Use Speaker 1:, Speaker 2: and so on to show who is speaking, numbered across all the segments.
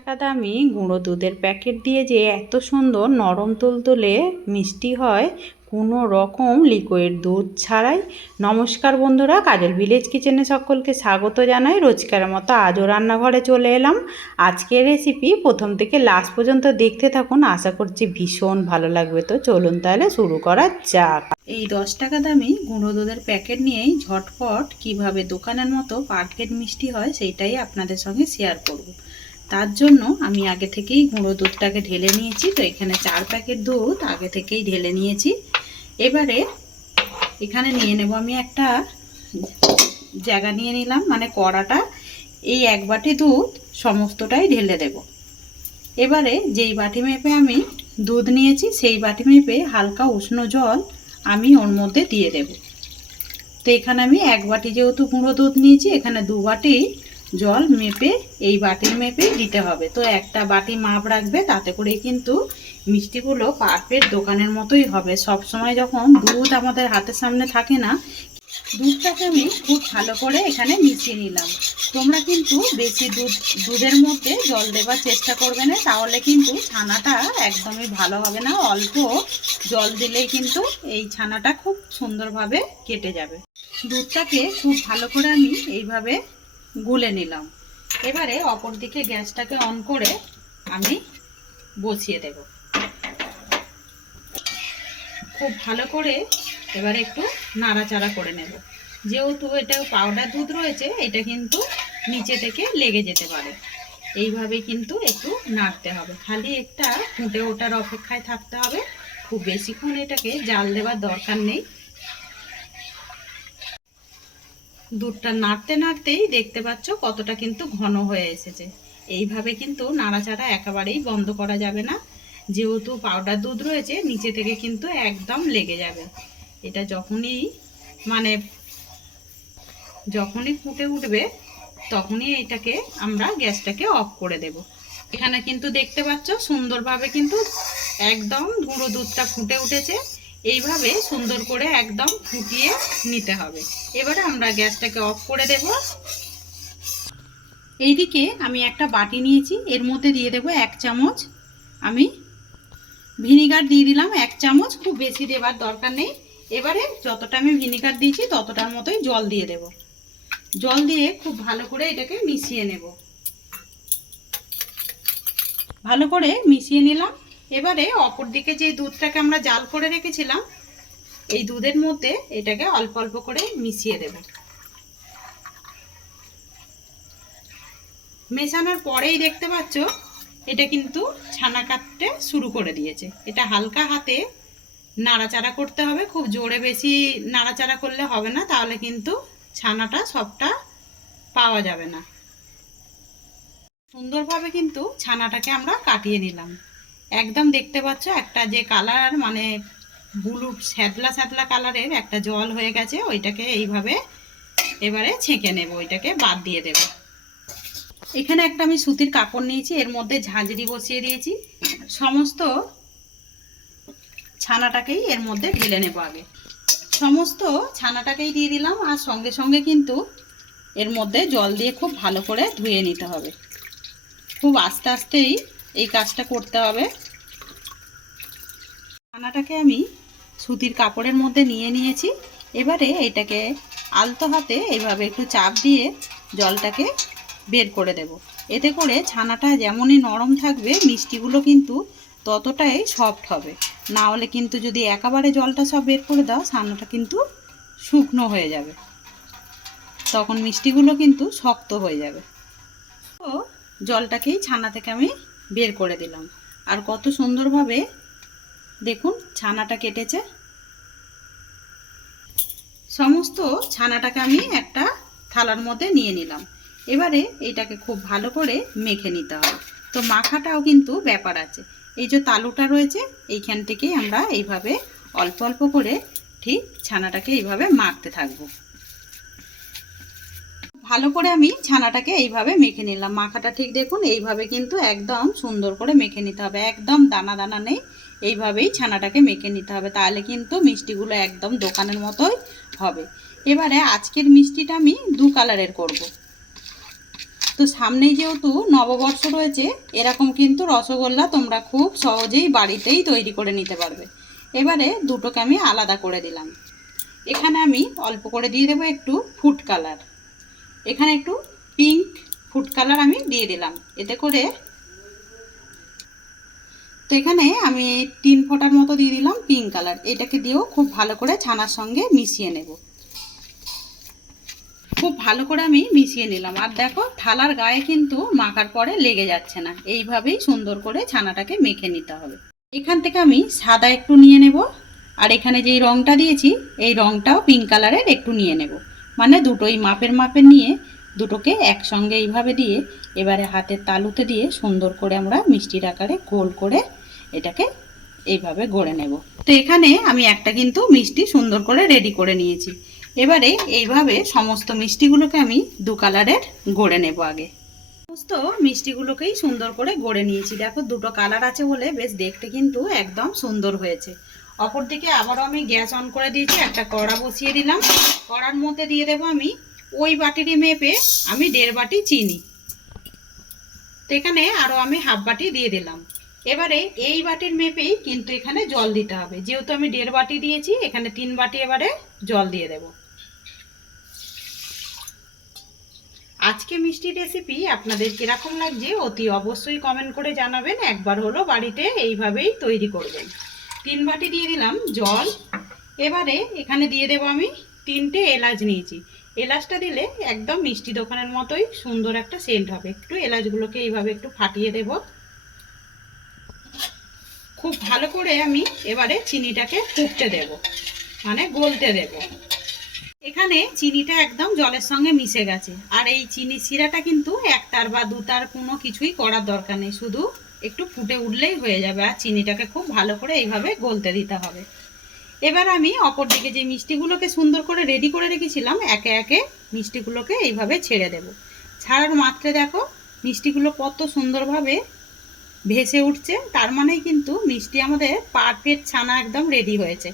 Speaker 1: টাকা দামি গুঁড়ো দুধের প্যাকেট দিয়ে যে এত সুন্দর নরম তুলতুলে মিষ্টি হয়, কোনো রকম লিকুইড দুধ ছাড়াই। নমস্কার বন্ধুরা, কাজল ভিলেজ কিচেনে সকলকে স্বাগত জানাই। রোজকার মতো আজও রান্নাঘরে চলে এলাম। আজকের রেসিপি প্রথম থেকে লাস্ট পর্যন্ত দেখতে থাকুন। আশা করছি ভীষণ ভালো লাগবে। তো চলুন তাহলে শুরু করা যাক। এই দশ টাকা দামি গুঁড়ো দুধের প্যাকেট নিয়েই ঝটপট কীভাবে দোকানের মতো পারফেক্ট মিষ্টি হয়, সেইটাই আপনাদের সঙ্গে শেয়ার করব। তার জন্য আমি আগে থেকেই গুঁড়ো দুধটাকে ঢেলে নিয়েছি। তো এখানে চার প্যাকেট দুধ আগে থেকেই ঢেলে নিয়েছি। এবারে এখানে নিয়ে নেব আমি একটা জায়গা নিয়ে নিলাম মানে কড়াটা। এই এক বাটি দুধ সমস্তটাই ঢেলে দেব। এবারে যেই বাটি মেপে আমি দুধ নিয়েছি, সেই বাটি মেপে হালকা উষ্ণ জল আমি ওর মধ্যে দিয়ে দেব। তো এখানে আমি এক বাটি যেহেতু গুঁড়ো দুধ নিয়েছি, এখানে দু বাটি জল মেপে, এই বাটির মেপে দিতে হবে। তো একটা বাটি মাপ রাখবে, তাতে করে কিন্তু মিষ্টিগুলো পারফেক্ট দোকানের মতোই হবে। সব সময় যখন দুধ আমাদের হাতের সামনে থাকে না, দুধটাকে আমি খুব ভালো করে এখানে মিশিয়ে নিলাম। তোমরা কিন্তু বেশি দুধ, দুধের মধ্যে জল দেবার চেষ্টা করবে না, তাহলে কিন্তু ছানাটা একদমই ভালো হবে না। অল্প জল দিলেই কিন্তু এই ছানাটা খুব সুন্দরভাবে কেটে যাবে। দুধটাকে খুব ভালো করে আমি এইভাবে গুলে নিলাম। এবারে অপর দিকে গ্যাসটাকে অন করে আমি বসিয়ে দেব। খুব ভালো করে এবারে একটু নাড়াচাড়া করে নেব। যেহেতু এটা পাউডার দুধ রয়েছে, এটা কিন্তু নিচে থেকে লেগে যেতে পারে। এইভাবে কিন্তু একটু নাড়তে হবে। খালি একটা ফুটে ওঠার অপেক্ষায় থাকতে হবে। খুব বেশিক্ষণ এটাকে জাল দেওয়ার দরকার নেই। দুধটা নাড়তে নাড়তেই দেখতে পাচ্ছ কতটা কিন্তু ঘন হয়ে এসেছে। এইভাবে কিন্তু নাড়াচাড়া একেবারেই বন্ধ করা যাবে না। যেহেতু পাউডার দুধ রয়েছে, নিচে থেকে কিন্তু একদম লেগে যাবে। এটা যখনই মানে যখনই ফুটে উঠবে, তখনই এটাকে আমরা গ্যাসটাকে অফ করে দেব। এখানে কিন্তু দেখতে পাচ্ছ সুন্দরভাবে কিন্তু একদম গুঁড়ো দুধটা ফুটে উঠেছে। এইভাবে সুন্দর করে একদম ফুটিয়ে নিতে হবে। এবারে আমরা গ্যাসটাকে অফ করে দেব। এইদিকে আমি একটা বাটি নিয়েছি, এর মধ্যে দিয়ে দেব এক চামচ। আমি ভিনিগার দিয়ে দিলাম এক চামচ, খুব বেশি দেবার দরকার নেই। এবারে যতটা আমি ভিনিগার দিয়েছি, ততটার মতোই জল দিয়ে দেব। জল দিয়ে খুব ভালো করে এটাকে মিশিয়ে নেব। ভালো করে মিশিয়ে নিলাম। এবারে অপর দিকে যে দুধটাকে আমরা জাল করে রেখেছিলাম, এই দুধের মধ্যে এটাকে অল্প অল্প করে মিশিয়ে দেব। মেশানোর পরেই দেখতে পাচ্ছ, এটা কিন্তু ছানা কাটতে শুরু করে দিয়েছে। এটা হালকা হাতে নাড়াচাড়া করতে হবে, খুব জোরে বেশি নাড়াচাড়া করলে হবে না, তাহলে কিন্তু ছানাটা সবটা পাওয়া যাবে না। সুন্দরভাবে কিন্তু ছানাটাকে আমরা কাটিয়ে নিলাম। একদম দেখতে পাচ্ছ একটা যে কালার মানে ব্লু স্যাতলা স্যাতলা কালারের একটা জল হয়ে গেছে, ওইটাকে এইভাবে এবারে ছেঁকে নেব, ওইটাকে বাদ দিয়ে দেব। এখানে একটা আমি সুতির কাপড় নিয়েছি, এর মধ্যে ঝাঁঝরি বসিয়ে দিয়েছি। সমস্ত ছানাটাকেই এর মধ্যে ঢেলে নেব আগে। সমস্ত ছানাটাকেই দিয়ে দিলাম, আর সঙ্গে সঙ্গে কিন্তু এর মধ্যে জল দিয়ে খুব ভালো করে ধুয়ে নিতে হবে। খুব আস্তে আস্তেই এই কাজটা করতে হবে। ছানাটাকে আমি সুতির কাপড়ের মধ্যে নিয়ে নিয়েছি। এবারে এটাকে আলতো হাতে এইভাবে একটু চাপ দিয়ে জলটাকে বের করে দেব। এতে করে ছানাটা যেমনই নরম থাকবে, মিষ্টিগুলো কিন্তু ততটাই সফট হবে। না হলে কিন্তু যদি একেবারে জলটা সব বের করে দাও, ছানাটা কিন্তু শুকনো হয়ে যাবে। তখন মিষ্টিগুলো কিন্তু শক্ত হয়ে যাবে। তো জলটাকেই ছানা থেকে আমি বের করে দিলাম। আর কত সুন্দরভাবে দেখুন ছানাটা কেটেছে। সমস্ত ছানাটাকে আমি একটা থালার মধ্যে নিয়ে নিলাম। এবারে এটাকে খুব ভালো করে মেখে নিতে হবে। তো মাখাটাও কিন্তু ব্যাপার আছে। এই যে তালুটা রয়েছে, এইখান থেকেই আমরা এইভাবে অল্প অল্প করে ঠিক ছানাটাকে এইভাবে মাখতে থাকব। ভালো করে আমি ছানাটাকে এইভাবে মেখে নিলাম। মাখাটা ঠিক দেখুন, এইভাবে কিন্তু একদম সুন্দর করে মেখে নিতে হবে। একদম দানা দানা নেই, এইভাবেই ছানাটাকে মেখে নিতে হবে। তাহলে কিন্তু মিষ্টিগুলো একদম দোকানের মতোই হবে। এবারে আজকের মিষ্টিটা আমি দু কালারের করব। তো সামনেই যেহেতু নববর্ষ রয়েছে, এরকম কিন্তু রসগোল্লা তোমরা খুব সহজেই বাড়িতেই তৈরি করে নিতে পারবে। এবারে দুটোকে আমি আলাদা করে দিলাম। এখানে আমি অল্প করে দিয়ে দেবো একটু ফুড কালার। এখানে একটু পিঙ্ক ফুড কালার আমি দিয়ে দিলাম। এতে করে তো এখানে আমি তিন ফোঁটার মতো দিয়ে দিলাম পিঙ্ক কালার এটাকে দিয়েও খুব ভালো করে ছানার সঙ্গে মিশিয়ে নেব। খুব ভালো করে আমি মিশিয়ে নিলাম। আর দেখো, থালার গায়ে কিন্তু মাখার পরে লেগে যাচ্ছে না। এইভাবেই সুন্দর করে ছানাটাকে মেখে নিতে হবে। এখান থেকে আমি সাদা একটু নিয়ে নেব। আর এখানে যেই রংটা দিয়েছি, এই রংটাও পিঙ্ক কালারের একটু নিয়ে নেব। মানে দুটোই মাপের মাপের নিয়ে দুটোকে একসঙ্গে এইভাবে দিয়ে এবারে হাতের তালুতে দিয়ে সুন্দর করে আমরা মিষ্টির আকারে গোল করে এটাকে এইভাবে গড়ে নেব। তো এখানে আমি একটা কিন্তু মিষ্টি সুন্দর করে রেডি করে নিয়েছি। এবারে এইভাবে সমস্ত মিষ্টিগুলোকে আমি দু কালারের গড়ে নেব আগে। সমস্ত মিষ্টিগুলোকেই সুন্দর করে গড়ে নিয়েছি। দেখো দুটো কালার আছে বলে বেশ দেখতে কিন্তু একদম সুন্দর হয়েছে। অপরদিকে আবারও আমি গ্যাস অন করে দিয়েছি, একটা কড়া বসিয়ে দিলাম। কড়ার মধ্যে দিয়ে দেবো আমি ওই বাটিরই মেপে আমি দেড় বাটি চিনি। তো এখানে আরও আমি হাফ বাটি দিয়ে দিলাম। এবারে এই বাটির মেপেই কিন্তু এখানে জল দিতে হবে। যেহেতু আমি দেড় বাটি দিয়েছি, এখানে তিন বাটি এবারে জল দিয়ে দেব। আজকে মিষ্টি রেসিপি আপনাদের কীরকম লাগছে অতি অবশ্যই কমেন্ট করে জানাবেন। একবার হলো বাড়িতে এইভাবেই তৈরি করবেন। তিন বাটি দিয়ে দিলাম জল। এবারে এখানে দিয়ে দেবো আমি তিনটে এলাচ নিয়েছি। এলাচটা দিলে একদম মিষ্টি দোকানের মতোই সুন্দর একটা সেন্ট হবে। একটু এলাচগুলোকে এইভাবে একটু ফাটিয়ে দেব। খুব ভালো করে আমি এবারে চিনিটাকে ফুটতে দেব মানে গলতে দেব। এখানে চিনিটা একদম জলের সঙ্গে মিশে গেছে। আর এই চিনি শিরাটা কিন্তু একতার বা দুতার কোনো কিছুই করার দরকার নেই, শুধু একটু ফুটে উঠলেই হয়ে যাবে আর চিনিটাকে খুব ভালো করে এইভাবে গলতে দিতে হবে। এবার আমি অপর দিকে যে মিষ্টিগুলোকে সুন্দর করে রেডি করে রেখেছিলাম, একে একে মিষ্টিগুলোকে এইভাবে ছেড়ে দেব। ছাড়ার মাত্রে দেখো, মিষ্টিগুলো কত সুন্দরভাবে ভেসে উঠছে, তার মানেই কিন্তু মিষ্টি আমাদের পারফেক্ট ছানা একদম রেডি হয়েছে।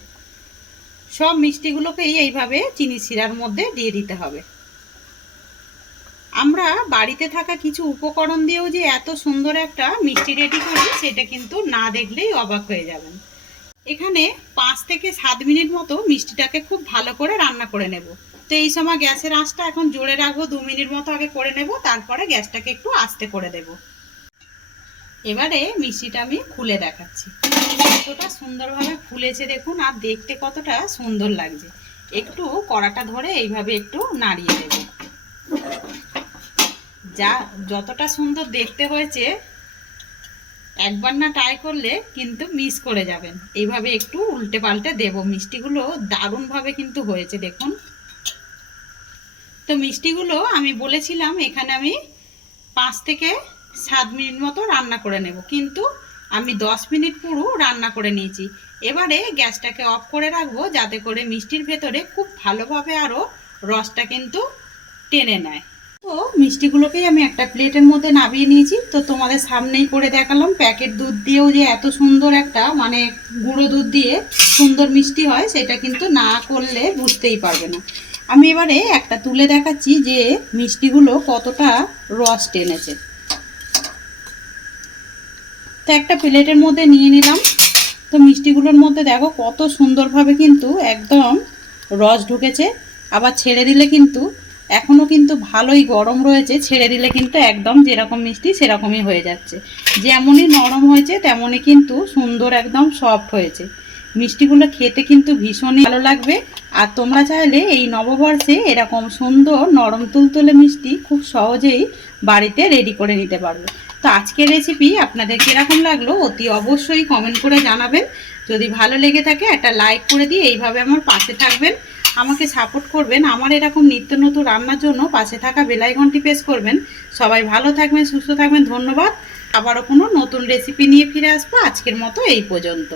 Speaker 1: সব মিষ্টিগুলোকেই এইভাবে চিনি শিরার মধ্যে দিয়ে দিতে হবে। আমরা বাড়িতে থাকা কিছু উপকরণ দিয়েও যে এত সুন্দর একটা মিষ্টি রেডি করি, সেটা কিন্তু না দেখলেই অবাক হয়ে যাবেন। এখানে পাঁচ থেকে সাত মিনিট মতো মিষ্টিটাকে খুব ভালো করে রান্না করে নেব। তো এই সময় গ্যাসের আঁচটা এখন জোরে রাখব, দু মিনিট মতো আগে করে নেব, তারপরে গ্যাসটাকে একটু আস্তে করে দেব। এবারে মিষ্টিটা আমি খুলে দেখাচ্ছি। কতটা সুন্দরভাবে ফুলেছে দেখুন, আর দেখতে কতটা সুন্দর লাগছে। একটু কড়াটা ধরে এইভাবে একটু নাড়িয়ে দেব। যা যতটা সুন্দর দেখতে হয়েছে, একবার না ট্রাই করলে কিন্তু মিস করে যাবেন। এইভাবে একটু উল্টে পাল্টে দেবো। মিষ্টিগুলো দারুণভাবে কিন্তু হয়েছে, দেখুন। তো মিষ্টিগুলো আমি বলেছিলাম, এখানে আমি পাঁচ থেকে সাত মিনিট মতো রান্না করে নেব। কিন্তু আমি দশ মিনিট পুরো রান্না করে নিয়েছি। এবারে গ্যাসটাকে অফ করে রাখব, যাতে করে মিষ্টির ভেতরে খুব ভালোভাবে আরও রসটা কিন্তু টেনে নেয়। তো মিষ্টিগুলোকেই আমি একটা প্লেটের মধ্যে নামিয়ে নিয়েছি। তো তোমাদের সামনেই করে দেখালাম প্যাকেট দুধ দিয়েও যে এত সুন্দর একটা মানে গুঁড়ো দুধ দিয়ে সুন্দর মিষ্টি হয়, সেটা কিন্তু না করলে বুঝতেই পারবে না। আমি এবারে একটা তুলে দেখাচ্ছি যে মিষ্টিগুলো কতটা রস টেনেছে। তো একটা প্লেটের মধ্যে নিয়ে নিলাম। তো মিষ্টিগুলোর মধ্যে দেখো কত সুন্দরভাবে কিন্তু একদম রস ঢুকেছে। আবার ছেড়ে দিলে কিন্তু এখনও কিন্তু ভালোই গরম রয়েছে, ছেড়ে দিলে কিন্তু একদম যেরকম মিষ্টি সেরকমই হয়ে যাচ্ছে। যেমনই নরম হয়েছে, তেমনই কিন্তু সুন্দর একদম সফট হয়েছে। মিষ্টিগুলো খেতে কিন্তু ভীষণই ভালো লাগবে। আর তোমরা চাইলে এই নববর্ষে এরকম সুন্দর নরম তুলতুলে মিষ্টি খুব সহজেই বাড়িতে রেডি করে নিতে পারবে। তো আজকের রেসিপি আপনাদের কীরকম লাগল অতি অবশ্যই কমেন্ট করে জানাবেন। যদি ভালো লেগে থাকে একটা লাইক করে দিয়ে এইভাবে আমার পাশে থাকবেন। আমাকে সাপোর্ট করবেন। আমার এরকম নিত্য নতুন রান্নার জন্য পাশে থাকা বেলাই ঘন্টি প্রেস করবেন। সবাই ভালো থাকবেন, সুস্থ থাকবেন, ধন্যবাদ। আবারও কোনো নতুন রেসিপি নিয়ে ফিরে আসব আজকের মতো এই পর্যন্ত।